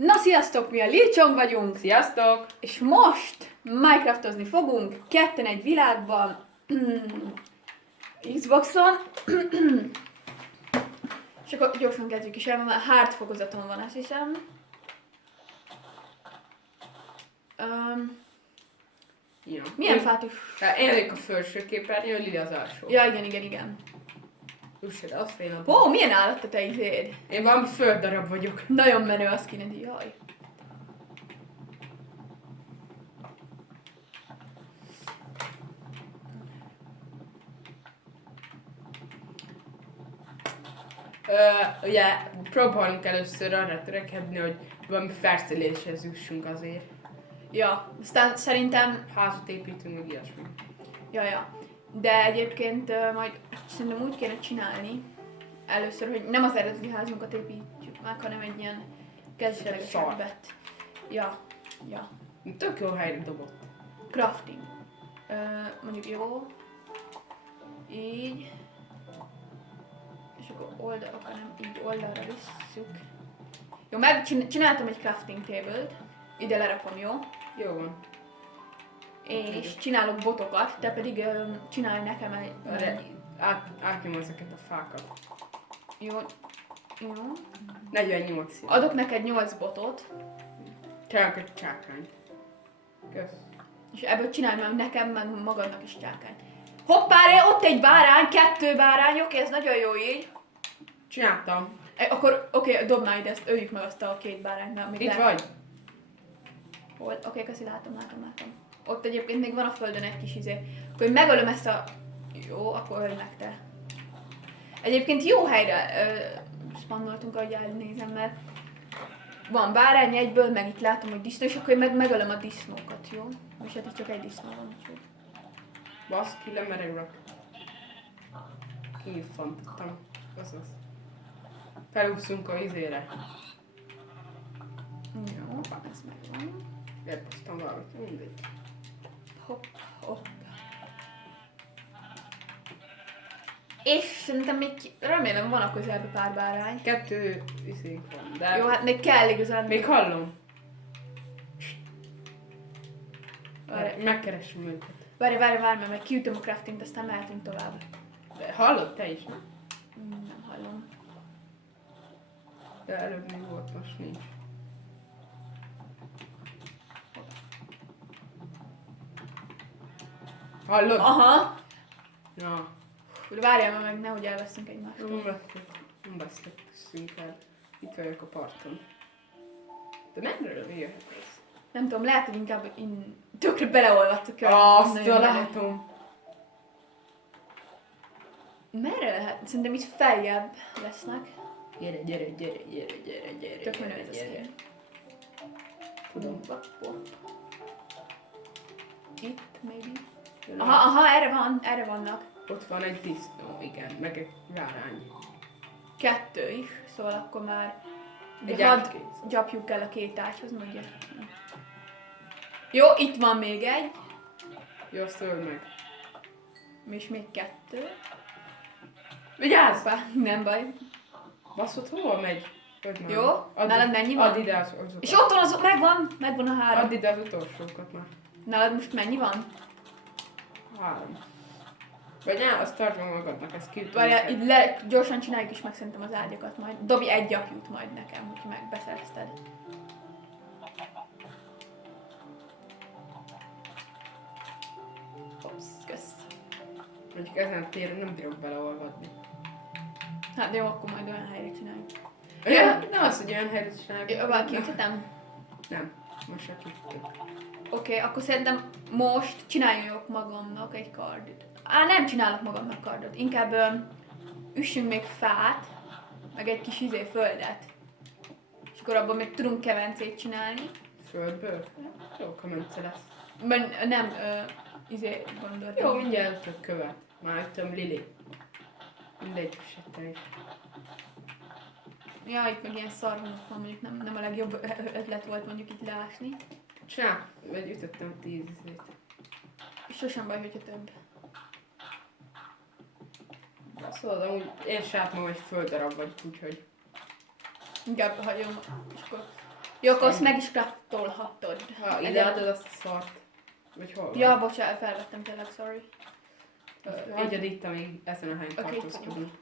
Na sziasztok, mi a Lil Csong vagyunk, Sziasztok! és most Minecraftozni fogunk, ketten egy világban, Xboxon, és akkor gyorsan kezdjük is el, mert már hard fokozaton van, azt hiszem. Ja. Milyen fát is? Én vagyok a felső képernyő, Lili az alsó. Ja, igen. Üssed, azt fél Ó, milyen állat a te izéd? Én valami földdarab vagyok. Nagyon menő a skined, jaj. Ugye próbálunk először arra törekedni, hogy valami felszereléshez jussunk azért. Ja, aztán szerintem Házat építünk, meg ilyesmi. Ja. De egyébként majd szerintem úgy kéne csinálni, először, hogy nem az eredeti házunkat építjük meg, hanem egy ilyen kezdetlegesebbet. Ja. Tök jó helyre dobott. Crafting. Mondjuk jó. Így. És akkor oldalra, nem így oldalra visszük. Jó, csináltam egy crafting table-t. Ide lerakom, jó? Jó van. És csinálok botokat, te pedig csinálj nekem egy... Átnyom ezeket a fákat. Jó. 48 szín. Adok neked 8 botot, Csak egy csákány. Kösz. és ebből csinálj már nekem, meg magadnak is csákányt. Hoppára, ott egy bárány, 2 bárány, oké, ez nagyon jó így. Csináltam. Akkor, oké, dobd már ide, ezt öljük meg azt a 2 bárányt. Mert Itt vagy? Hol? Oké, köszi, látom. Ott egyébként még van a földön egy kis izé. Akkor hogy megölöm ezt a... Jó, akkor öld meg te. Egyébként jó helyre spannoltunk, ahogy elnézem, mert van bárány egyből, meg itt látom, hogy disznó, és akkor én megölöm a disznókat, jó? És hát itt csak egy disznó van, úgyhogy... Baszki, lemerülök. Kinyitottam. Azaz. Felúszunk a izére. Jó, ez megvan. Elpusztam valamit, mindegy. Hopp. És szerintem még remélem van a közelben pár bárány. 2 izénk van, de... Jó, hát még kell igazán. Még hallom. Várj. Megkeresem őket. Várj, mert meg kiütöm a craftingt, aztán mehetünk tovább. De hallod te is, nem? Nem hallom. De előbb még volt, most nincs. Hallod? Aha! Na. Várjál meg, nehogy elveszünk egymástól. Nem beszéltünk el. Itt vagyok a parton. De mennyire jöhet ez? Nem tudom, lehet, hogy inkább tökre beleolvadtak el. Azt Nagyon látom. Merre lehet? Szerintem itt feljebb lesznek. Gyere. Tök menő ez a skin. Tudom. Itt, maybe. Aha, erre vannak. Ott van egy disznó, igen, meg egy várány. 2 is, szóval akkor már Egy hadd ágykész. gyapjuk el a 2 ágyhoz, mondja. Jó, itt van még egy, Jó, azt öld meg. és még 2. Vigyázz! Hoppá, nem baj. Basszod, hova megy? Öld meg. Jó, nálad mennyi van? Add ide az És ott van megvan a 3. Add ide az utolsókat már. Nálad most mennyi van? 3. Vagy ne, azt tartsd meg magadnak, ezt kiütöm. Várjál, így gyorsan csináljuk is meg szerintem az ágyakat majd. Dobj egy gyapjút majd nekem, hogyha megbeszerezted. Hopsz, kösz. Mondjuk ezen a téren nem bírok beleolvadni. Hát jó, akkor majd olyan helyre csináljuk. Ja, nem az, hogy olyan helyre csináljuk. Jó, valaki üthetem? Nem, most se tudtuk. Oké, akkor szerintem most csináljunk magamnak egy kardot. Nem csinálok magamnak kardot. Inkább üssünk még fát, meg egy kis földet. És akkor abban még tudunk kevencét csinálni. Földből? Jó, kamence lesz. Mert nem, gondoltam. Jó, mindjárt ötök követ. Már ötöm Lili. Mindegy, se is. Ja, itt meg ilyen szarvonok van, mondjuk nem a legjobb ötlet volt mondjuk itt leásni. Csinál, vagy ütöttem 10 izét. És sosem baj, hogyha több. Szóval amúgy én saját magam egy földdarab vagyok, úgyhogy... Inkább hagyom, és akkor Jó, akkor azt meg is craftolhatod. Ha ide adod azt a szart. Vagy hol van? Ja, bocsánat, felvettem tényleg, sorry. Így ad itt, amíg ezen a helyen Oké, tartózkodunk.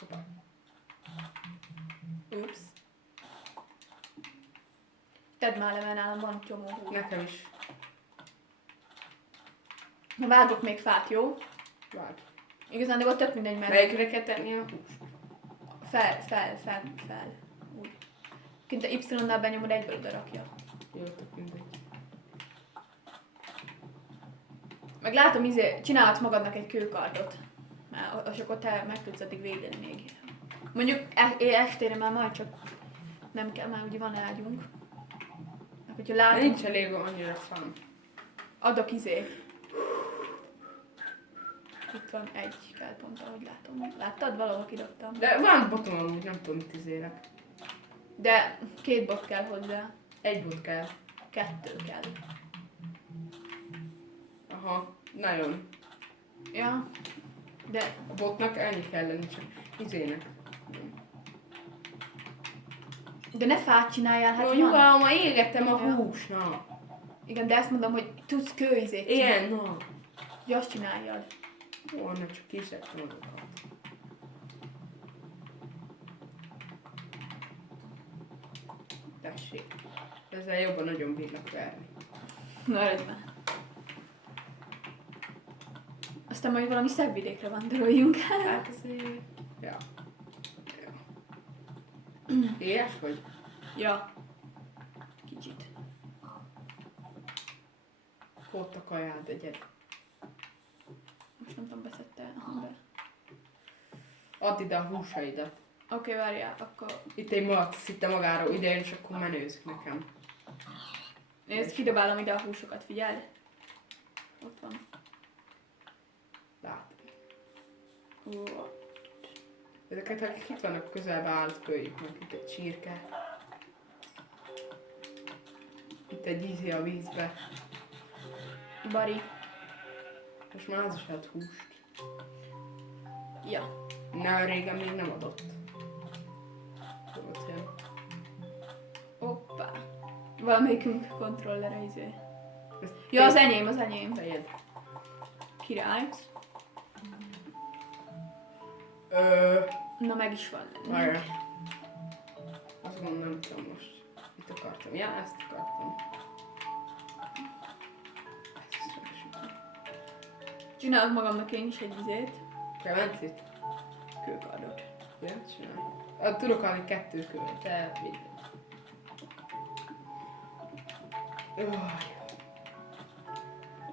Hoppá. Ups. Tedd már le, mert nálam van csomó hú. Nekem is. Na vágok még fát, jó? Vágj. Igazán, de volt tök mindegy, mert... Melyikre kell tenni a húst? Fel. Úgy. Kint a Y-nál benyomod, egyből oda rakja. Jó, tök mindegy. Meg látom, csinálhatsz magadnak egy kőkardot. És akkor te meg tudsz addig védeni még. Mondjuk estére már majd csak nem kell, már ugye van ágyunk. Meg hogyha De látom, nincs elég annyira fun. adok Itt van egy kell pont, ahogy látom. Láttad? Valahol kidobtam. De van botom amúgy, nem tudom, mit izélek. De 2 bot kell hozzá. Egy bot kell. 2 kell. Aha, nagyon. Ja. De A botnak ennyi kell lenni, csak izének. ne fát csináljál, hát Hát van. jó, ma égettem a Ja. hús, na. Igen, de ezt mondom, hogy tudsz kőizét Igen, na. hogy azt csináljad. Jó, annak csak kiszedtem azokat. Tessék. Ezzel jobban nagyon bírnak verni. Na, rendben. Aztán majd valami szebb vidékre vándoroljunk. Hát azért... Ja. Éhes vagy? Ja. Kicsit. Ott a kajád egyed. Most nem tudom, beszedte. Aha, be. Add ide a húsaidat. Oké, várjál, akkor... Itt egy malac szitte magáról ide, és akkor menőzik nekem. Nézd, kidobálom ide a húsokat, figyeld. Ott van. Látom. Ó. Ezeket, akik itt vannak közelbe állatköljük meg. Itt egy csirke. Itt egy ízi a vízbe. Bari. Most már az is ad húst. Ja. Na, régen még nem adott. Volt ilyen. Hoppá. Valamelyikünk kontrollere izé. Ezt Ja, az enyém. Tejed. Király. Na, meg is van. Várjál. Azt gondolom, nem tudom most. Mit akartam? Ja, ezt akartam. Ezt sem sütöm. Csinálok magamnak én is egy izét. Kemencét? Kőkardot. Ja, csinálj. Tudok adni 2 követ, de mindegy.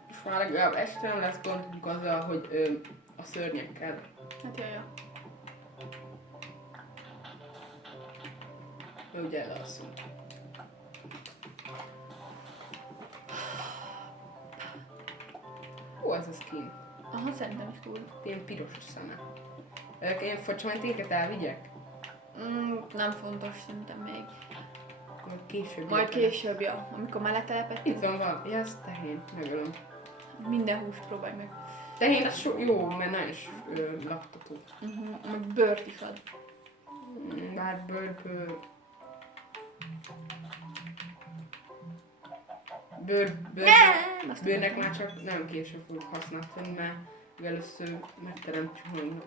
Most már legalább este nem lesz gondunk azzal, hogy a szörnyekkel. Hát jaj. Ugye elalszunk. Ó, ez a skin. Aha, szerintem is cool. Ilyen piros a szeme. Én facsamentéket elvigyek? Nem fontos, szerintem még. Majd később. Majd később, ja. Amikor már letelepedtünk. Itt van. Ja, ez tehén. Megölöm. Minden húst próbálj meg. Tehén az jó, mert nagyon is laktató. Meg bőrt is ad. Bár bőrnek már csak nem később fogok használni, mert először megteremtsünk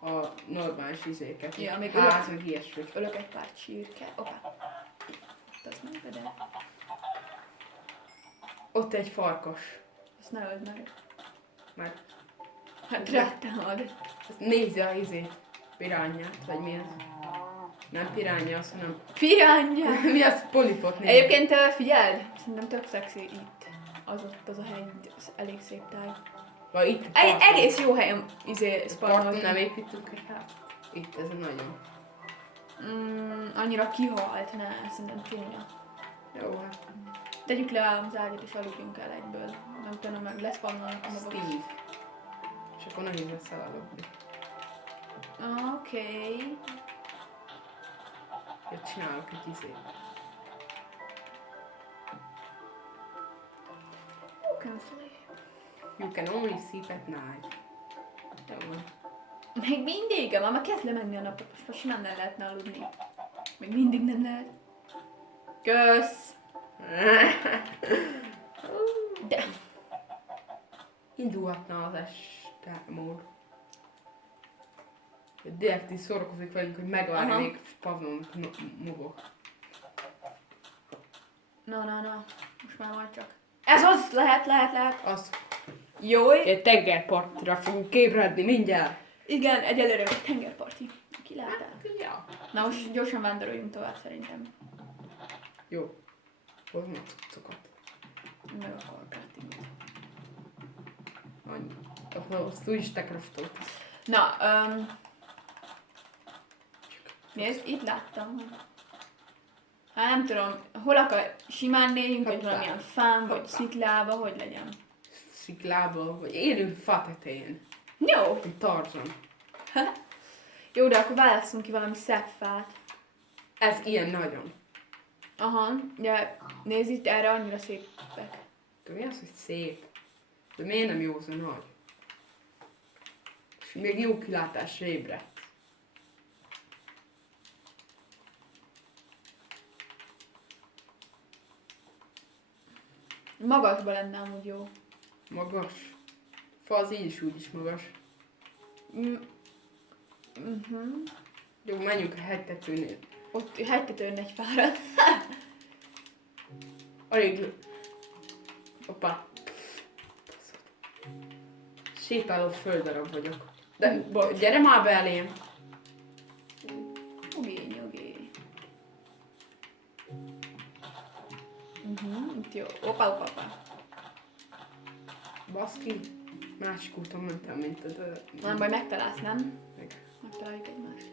a normális izéket. Ja, még hát, meg ilyesmi. Ölök egy pár csirke. Opa. Ott az meg, de Ott egy farkas. azt ne öld meg. Mert Hát rátámad. nézze a izét. Pirányát, vagy mi az? Nem piránya, azt hanem... Piránya! Mi az? Polipot néz. Egyébként figyeld, szerintem tök szexi itt. Az a hely, az elég szép táj. Vagy itt Egész jó helyen parton spawnoltunk. nem építünk egy hát. Itt ez a nagyon. Annyira kihalt, ne, szerintem csúnya. Jó, hát. Tegyük le az ágyat és aludjunk el egyből. Nem tudom, meg leszpannolnak a mobok. Steve. És akkor nehéz lesz elaludni. Oké. Hogy csinálok egy izét. You can only sleep at night. Jó van. Még mindig, már kezd lemenni a nap, most simán el lehetne aludni. Még mindig nem lehet. Kösz! De... Indulhatna az este mód. Direkt így szórakozik velünk, hogy megvárja Aha. még Pavlon mugok. Na. Most már majd csak. Ez az! Lehet. Az, Jó. egy tengerpartra fogunk ébredni mindjárt. Igen, egyelőre még tengerparti. Ki lehet el? Ja. Na most gyorsan vándoroljunk tovább szerintem. Jó. Hozom a cuccokat. Meg akkor craftingot. Annyi. Azt úgyis te craftoltad. Na, nézd, itt láttam. Hát nem tudom, hol akar simán néljünk, vagy Hoppá. valamilyen fán, vagy Hoppá. sziklába, hogy legyen. Sziklába, vagy élő fa tetején. Jó, Egy Tarzan. jó, de akkor válasszunk ki valami szebb fát. Ez ilyen nagyon. Aha, de nézd itt erre annyira szépek. De mi az, hogy szép? De miért nem jó az a nagy? És még jó kilátásra ébredt. Magasba lenne amúgy jó. Magas. Fa az így is úgy is magas. Jó, menjünk a hegytetőnél. Ott hegytetőn egy fára. Alig... Hoppá. Sétáló földdarab vagyok. De Bocs. gyere már be elém. Nyugi. Itt jó. Opa. Baszki. Másik úton mentem, mint a... Nem baj, megtalálsz, nem? Meg. Megtaláljuk egymást.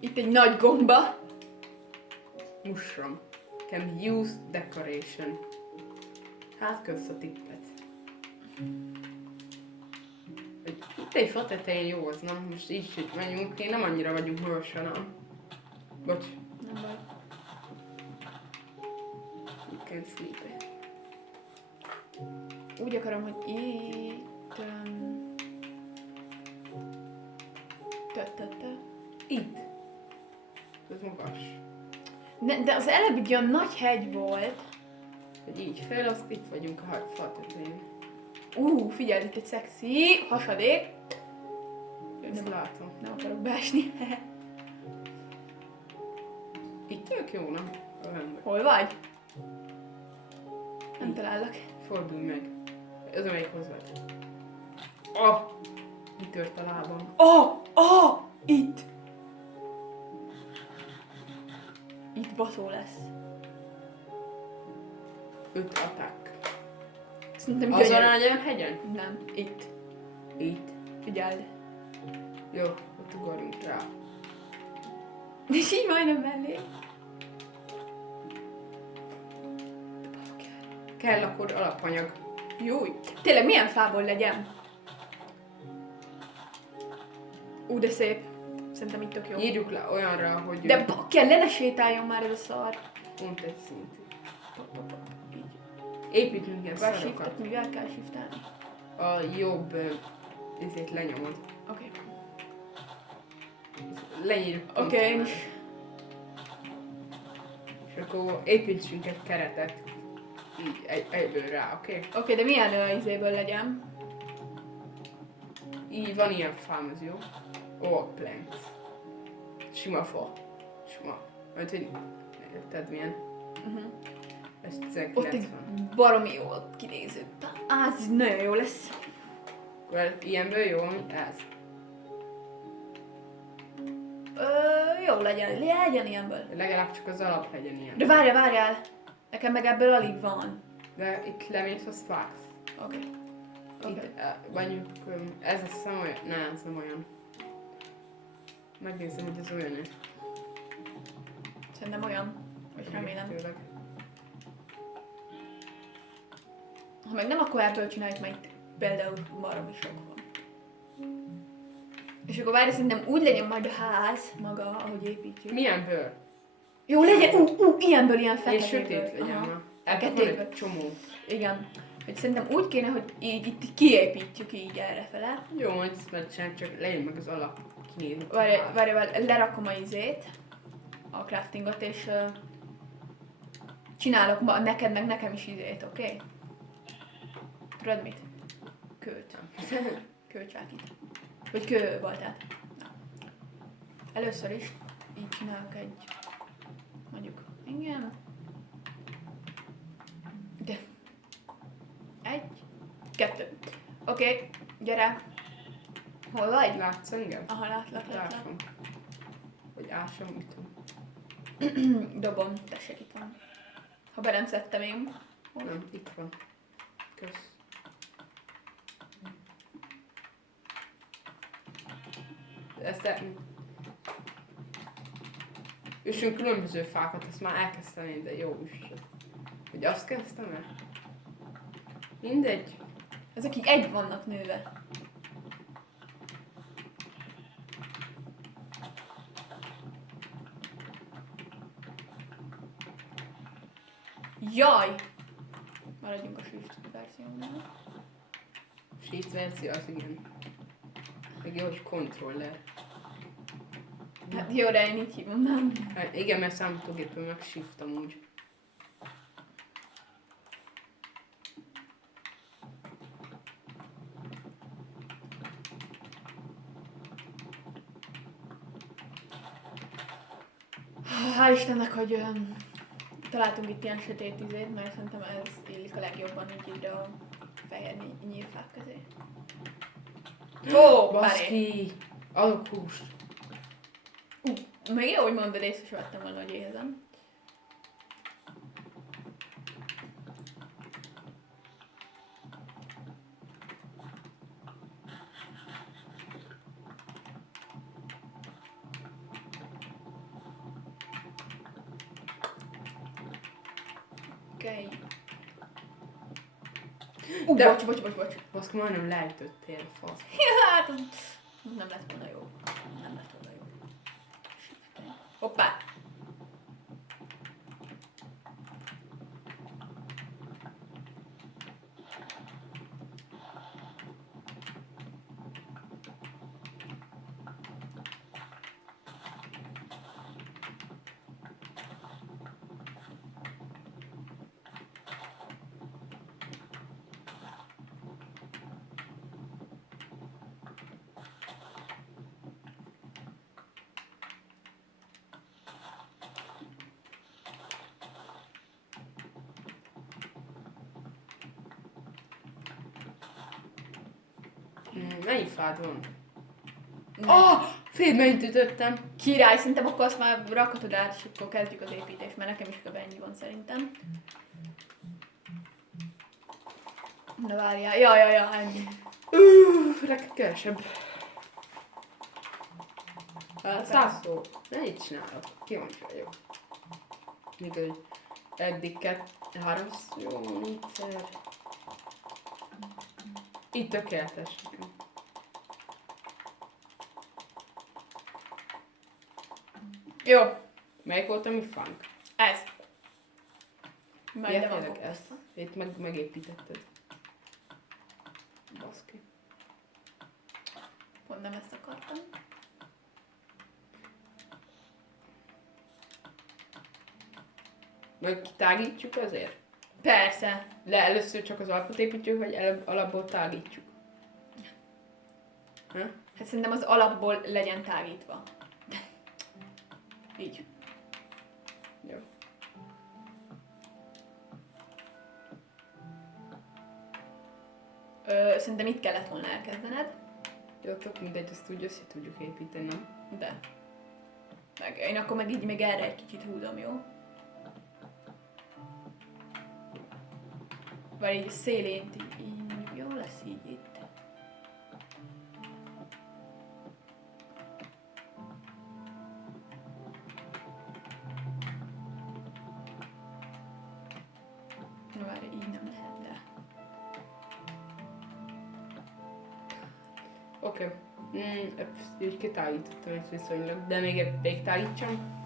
Itt egy nagy gomba. Mushroom. Can use decoration. Hát kösz a tippet. Itt egy fa tetején jó az, nem? Most így is itt menjünk, én nem annyira vagyunk magasan, nem? Bocs. Nem baj. You can sleep it. Úgy akarom, hogy itt... Itt. Ez magas. De az előbb egy olyan nagy hegy volt. Hogy így fel, azt itt vagyunk a fa tetején. Figyelj, itt egy szexi hasadék. Ezt látom. Nem akarok beesni. Itt tök jó, nem? Hol vagy? Nem talállak. Fordulj meg. Ez amelyik hozzád. Kitört a lábam. Itt! Itt baszó lesz. 5 attack. Szerintem Azon gyönyörű. a legyen hegyen? Nem, itt. Itt. Figyeld. Jó, ott ugorjunk rá. És így majdnem mellé. Kell akkor alapanyag. Jó. Tényleg milyen fából legyen? De szép. Szerintem itt tök jó. Írjuk le olyanra, hogy De kellene sétáljon már ez a szar. pont egy szint. Így. Építünk ilyen Vagy szarokat. shiftet, mivel kell shiftálni? A jobb izét lenyomod. Oké. Lenyírjuk. pont Oké, én már. is. És akkor építsünk egy keretet. Így egyből rá, oké? Oké, de milyen izéből legyen? Így van ilyen fám, ez jó? Planks. Sima fa. Sima. Majd, hogy érted milyen? Ez Ott egy 19. baromi jól kinéző. Ez nagyon jó lesz. Akkor ilyenből jó, mint ez. Jó legyen ilyenből. Legalább csak az alap legyen ilyen. De várjál! Nekem meg ebből alig van. De itt lemész, azt vágsz. Oké. Itt, mondjuk, ez a szem olyan... Ne, ez nem olyan. Megnézem, hogy ez olyan-e. Szerintem olyan. Vagy remélem. Tényleg. Ha meg nem, akkor ebből csináljuk, mert itt például baromi sok van. És akkor várj, szerintem úgy legyen majd a ház maga, ahogy építjük. Milyenből? Jó legyen, ilyenből, ilyen Ilyen feketéből. sötét legyen. Aha. Na. Ebből van Feketéből. egy csomó. Igen. Hogy szerintem úgy kéne, hogy így itt kiépítjük így errefele. Jó, majd ezt megcsináljuk, csak legyen meg az alap kinézni. Várj, lerakom a izét, a craftingot, és csinálok neked meg nekem is izét, oké? Okay? Tudod mit? Kőt. Kőcsákit. Vagy kőbaltát. Na. Először is így csinálok egy, mondjuk, igen. De. 1, 2. Oké, gyere. Hol vagy? Látsz engem? Aha, látlak. Látom. Hogy ásom, mit tudom. Dobom, tessék, itt van. Ha be nem szedtem én. Nem, itt van. Kösz. Ősünk különböző fákat, ezt már elkezdtem én, de jó is. Hogy azt kezdtem el? Mindegy. Ezek így egy vannak nőve. Jaj! Maradjunk a shift verziónál. Shift verzió, az igen. Meg jó, hogy controller. Hát jó, de én így hívom, nem? Hát igen, mert számítógépen meg shift amúgy. Hál' Istennek, hogy találtunk itt ilyen sötét izét, mert szerintem ez illik a legjobban így ide a fehér nyírfák közé. Ó, baszki! Adok húst. Még jó, hogy mondod, észre sem vettem volna, hogy éhezem. Oké. De- Bocs. Baszki, majdnem lejtöttél, fasz. Hát, az nem lett volna jó. Nem lett volna jó. Hoppá! Mennyi fád van? Oh! Félbeint ütöttem. Király, szerintem akkor azt már rakhatod át, és akkor kezdjük az építést, mert nekem is kb. Ennyi van szerintem. Na várjál, ja, ennyi. Nekem kevesebb. Hát, 100 szó. Mennyit csinálok? Kíváncsi vagyok. Még eddig 3 jó, 4-szer. Itt tökéletes nekem. Jó, Melyik volt a mi fánk? ez. Majd Miért ide van tényleg ezt? kopasztva. Itt megépítetted. Baszki. Pont nem ezt akartam. Meg kitágítjuk azért? Persze. Először csak az alapot építjük, vagy alapból tágítjuk? Ha? Hát szerintem az alapból legyen tágítva. Így. Jó. Szerintem itt kellett volna elkezdened, Jó, tök mindegy, ezt úgy össze tudjuk építeni, nem? de... Én akkor meg így még erre egy kicsit húzom, jó? Vagy így szélét így jó lesz így itt. Na várj, így nem lehet, de... Oké. Így kitágítottam ezt viszonylag, de még tágítsam?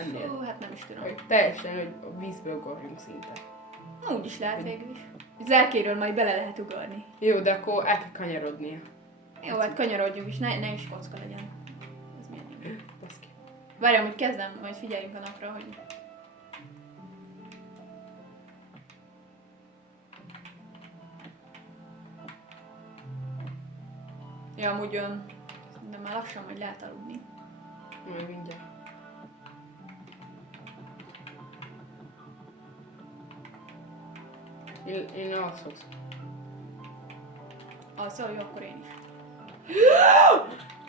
Ennél. Ó, hát nem is tudom. Hogy teljesen, hogy a vízből gorjunk szinte. Na, úgy is lehet végül is. Az erkéről majd bele lehet ugorni. Jó, de akkor el kell kanyarodnia. Jó, hát kanyarodjunk is, ne is kocka legyen. Ez milyen jó. Baszki. Várjam, hogy kezdem, majd figyeljünk a napra, hogy... Ja, amúgy olyan... De már lassan, hogy lehet aludni. Majd mindjárt. Én alszok. Alszol, jó, akkor én is.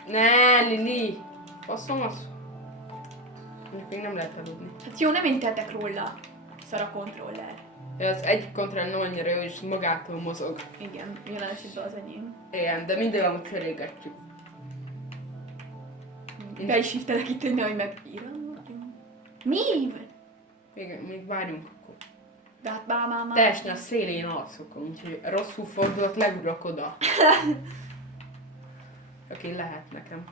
Ne, Lili! Faszom az. Mondjuk még nem lehet aludni. Hát jó, nem intetek róla. Szar a kontroller. Az egyik kontroll nem annyira jó, és magától mozog. Igen, jelen esetben az enyém. Igen, de mindig amúgy cserégetjük. Be is hívtelek itt, hogy nehogy megírom. Mi? Még várjunk akkor. De hát már. Te esne a szélén alszok, úgyhogy rosszul fordulok, legugrok oda. Oké, lehet nekem.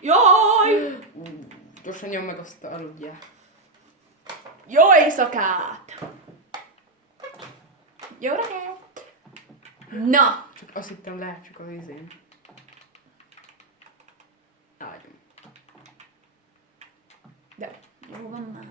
Jaj! Gyorsan nyom meg azt aludjál. Jó éjszakát! Jó reggelt! Na! Csak azt hittem lehet csak az izén. Ágyom. De jó van már.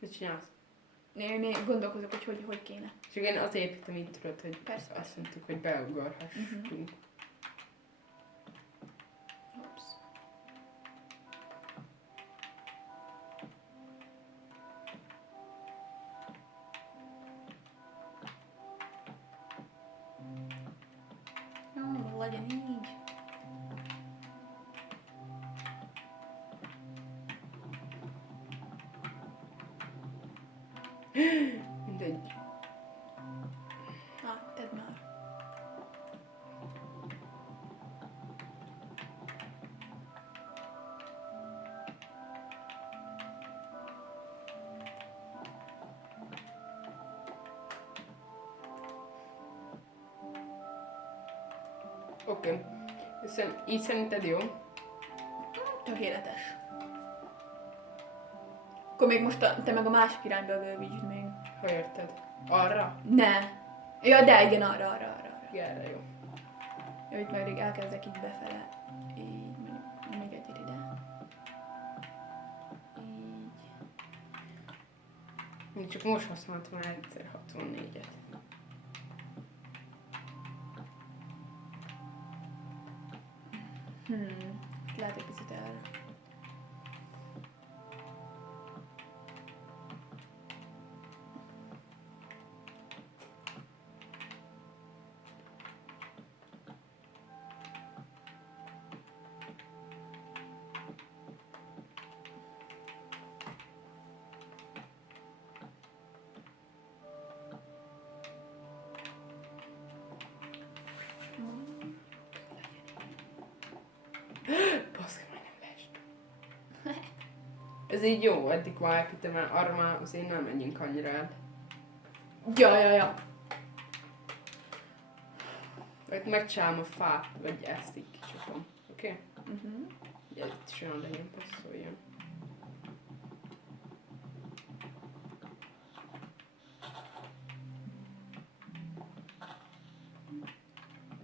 Mit csinálsz? Én gondolkozok, hogy kéne. Csak én azért építem így tudod, hogy Persze. azt mondtuk, hogy beugorhassunk. Ups. Jó, legyen így. Mindegy. Na, tedd már. Oké. Így szerinted jó? Tökéletes. Akkor még most te meg a másik irányba bővítsd még. Ha érted? Arra? Ne. Ja, de igen, arra. Igen, erre jó. Jó, itt meg elkezdek így befele. Így, mondjuk még egyet ide. Így. Én csak most használtam már egyszer 64-et. Lehet egy picit el. Baszki, majdnem leest. Ez így jó, eddig van építem el, arra már azért nem menjünk annyira el. Ja. Vagy megcsinálom a fát, vagy ezt így kicsapom. Oké? Ugye itt is olyan legyen, passzoljon.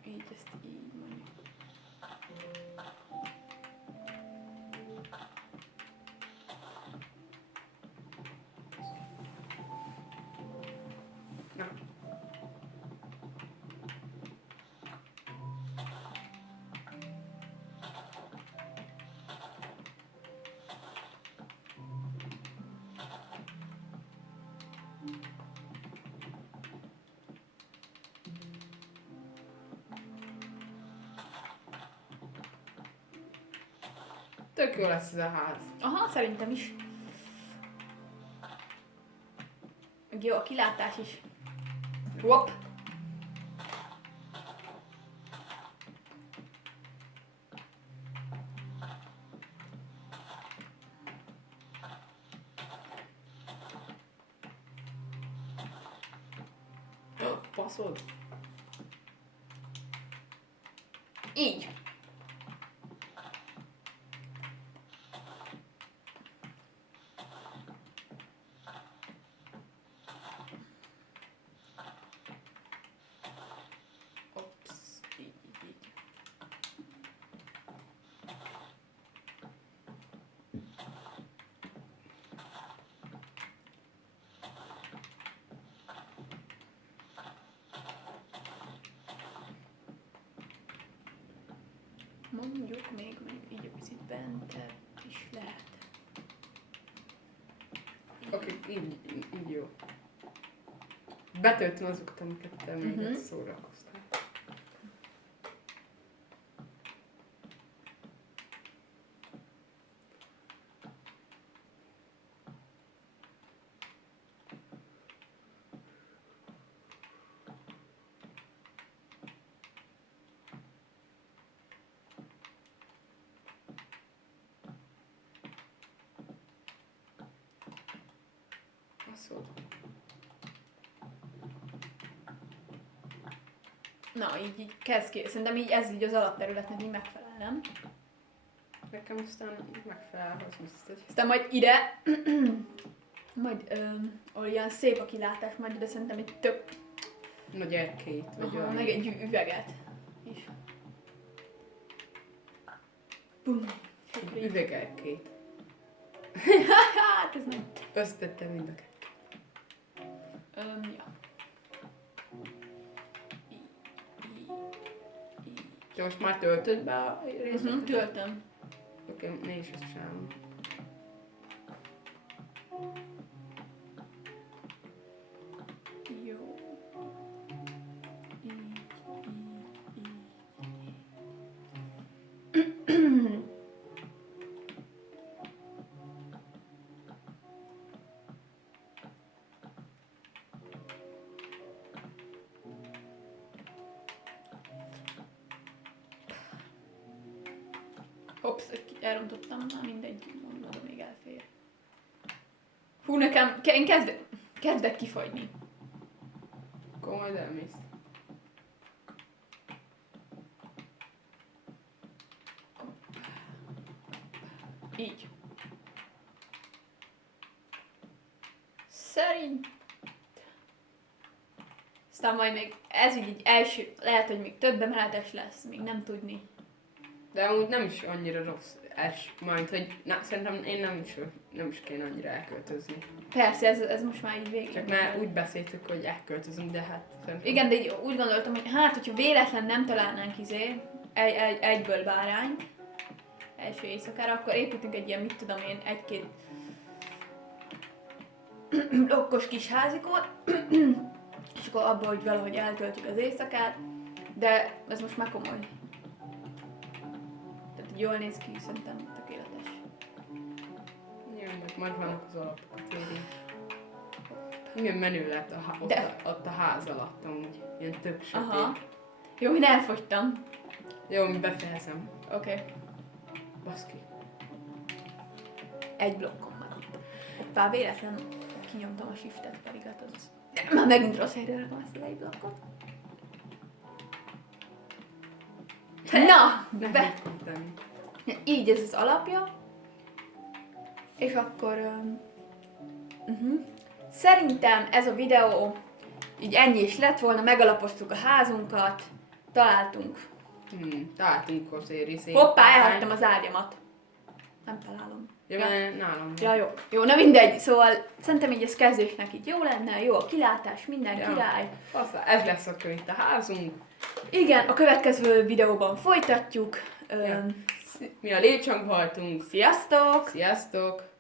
Így, ezt így mondjuk. Na. Tök jó lesz ez a ház. Aha, szerintem is. Meg jó a kilátás is. Hopp. faszod? Így. Ops, így. Mondjuk még így egy picit bentebb is lehet. Oké, így jó. Betöltöm azokat, amiket te még szórakoztál. Faszod. Na, így kezd ki. Szerintem így ez így az alapterületnek így megfelel, nem? Nekem aztán megfelel, az biztos. Aztán majd ide, majd ahol ilyen szép a kilátás, majd ide szerintem egy több, Nagy erkélyt, vagy olyan. meg egy üveget is. Bum. Üvegerkélyt. Hát ez nem. Összetettem mind a kettőt. Ja. De most már töltöd be a részt? Töltöm. Oké, ne is ezt csinálom. Jó. Hops, elrontottam, már mindegy, mondom, még elfér. Hú, nekem, én kezdek kifagyni. Akkor majd elmész. Így. Szerint... Aztán majd még ez így első, lehet, hogy még több emeletes lesz, még nem tudni. De amúgy nem is annyira rossz majd, hogy szerintem én nem is kéne annyira elköltözni. Persze, ez most már így végig. Csak már úgy beszéltük, hogy elköltözünk, de hát szerintem... Igen, de így úgy gondoltam, hogy hát, hogyha véletlen nem találnánk egyből bárányt első éjszakára, akkor építünk egy ilyen, mit tudom én, egy-két blokkos kis házikot, és akkor abból, hogy valahogy eltöltjük az éjszakát, de ez most már komoly. Tehát így jól néz ki, szerintem tökéletes. Jó, majd vannak az alapok a téri. Milyen menő lett ott a ház alatt, amúgy. Ilyen tök sötét. Aha. Jó, én elfogytam. Jó, mi befejezem. Oké. Baszki. Egy blokkom maradt. Hoppá, véletlen kinyomtam a shiftet, pedig hát az... Már megint rossz helyre rakom ezt az egy blokkot. Na! Be! Így ez az alapja. És akkor... Szerintem ez a videó így ennyi is lett volna, megalapoztuk a házunkat, találtunk. Találtunk azért szép. Hoppá, elhagytam az ágyamat. Nem találom. Ja, nálam. Ja, jó. Jó, na mindegy. Szóval szerintem így ez kezdésnek így jó lenne, jó a kilátás, minden király. Aztán ez lesz akkor itt a házunk. Igen, a következő videóban folytatjuk. Mi a lépcsőnk voltunk. Sziasztok! Sziasztok!